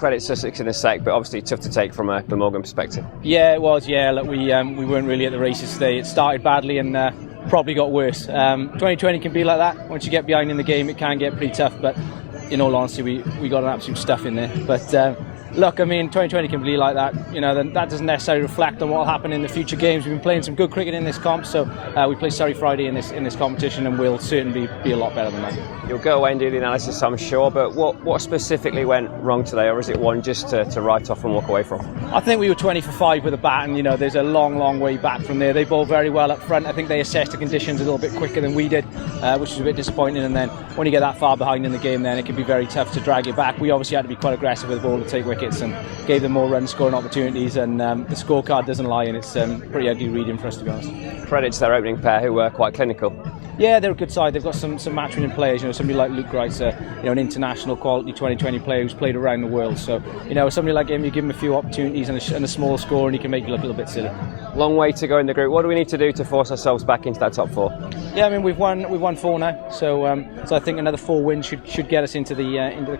credit Sussex in a sec, but obviously tough to take from a Glamorgan perspective. Yeah, it was. Yeah, look, we weren't really at the races today. It started badly and probably got worse. 2020 can be like that. Once you get behind in the game, it can get pretty tough. But in all honesty, we got an absolute stuff in there. But look, I mean, 2020 can be like that. You know, that doesn't necessarily reflect on what will happen in the future games. We've been playing some good cricket in this comp, so we play Surrey Friday in this competition, and we'll certainly be a lot better than that. You'll go away and do the analysis, I'm sure, but what specifically went wrong today, or is it one just to write off and walk away from? I think we were 20 for 5 with a bat, and you know, there's a long way back from there. They bowled very well up front. I think they assessed the conditions a little bit quicker than we did, which was a bit disappointing. And then when you get that far behind in the game, then it can be very tough to drag it back. We obviously had to be quite aggressive with the ball to take wickets and gave them more run scoring opportunities, and the scorecard doesn't lie, and it's pretty ugly reading for us, to be honest. Credit to their opening pair, who were quite clinical. Yeah, they're a good side. They've got some match-winning players. You know, somebody like Luke Wright's an international quality 2020 player who's played around the world. So, you know, somebody like him, you give him a few opportunities and a small score, and he can make you look a little bit silly. Long way to go in the group. What do we need to do to force ourselves back into that top 4? Yeah, I mean, we've won 4 now, so I think another 4 wins should get us into the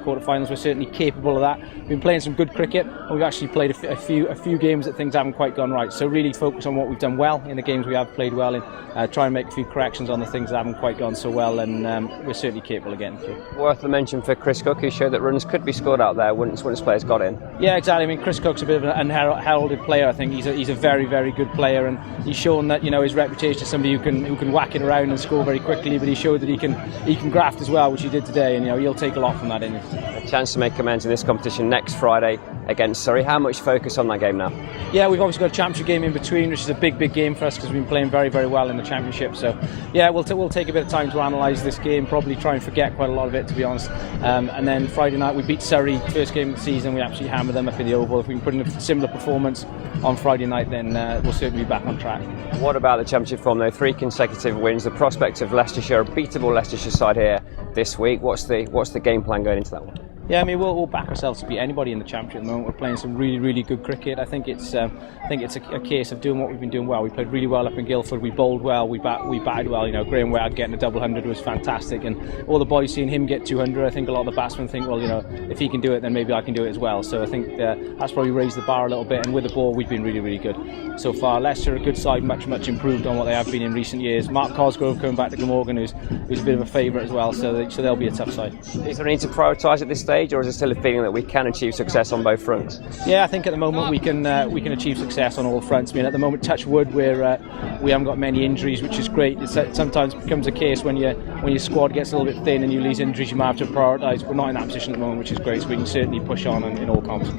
quarterfinals. We're certainly capable of that. We've been playing some good cricket, and we've actually played a few games that things haven't quite gone right. So really focus on what we've done well in the games we have played well in. Try and make a few corrections on the things that haven't quite gone so well, and we're certainly capable of getting through. Worth the mention for Chris Cook, who showed that runs could be scored out there once players got in. Yeah, exactly. I mean, Chris Cook's a bit of an unheralded player. I think he's a very good player, and he's shown that, you know, his reputation is somebody who can whack it around and score very quickly. But he showed that he can graft as well, which he did today, and you know, he'll take a lot from that in it. A chance to make amends in this competition next Friday against Surrey. How much focus on that game now? Yeah, we've obviously got a championship game in between, which is a big game for us because we've been playing very well in the championship. So yeah, we'll take a bit of time to analyse this game, probably try and forget quite a lot of it, to be honest. And then Friday night we beat Surrey, first game of the season. We absolutely hammered them up in the Oval. If we can put in a similar performance on Friday night, then we'll certainly be back on track. What about the championship form though? 3 consecutive wins, the prospect of Leicestershire, a beatable Leicestershire side here this week. What's the game plan going into that one? Yeah, I mean, we'll back ourselves to beat anybody in the championship at the moment. We're playing some really good cricket. I think it's a case of doing what we've been doing well. We played really well up in Guildford. We bowled well. We batted well. You know, Graham Webb getting a double 100 was fantastic, and all the boys seeing him get 200. I think a lot of the batsmen think, well, you know, if he can do it, then maybe I can do it as well. So I think that's probably raised the bar a little bit. And with the ball, we've been really good so far. Leicester, a good side, much improved on what they have been in recent years. Mark Cosgrove coming back to Glamorgan, who's a bit of a favourite as well. So they'll be a tough side. Is there a need to prioritise at this stage, or is it still a feeling that we can achieve success on both fronts? Yeah, I think at the moment we can achieve success on all fronts. I mean, at the moment, touch wood, we haven't got many injuries, which is great. It sometimes becomes a case when your squad gets a little bit thin and you lose injuries, you might have to prioritise. We're not in that position at the moment, which is great, so we can certainly push on in all comps.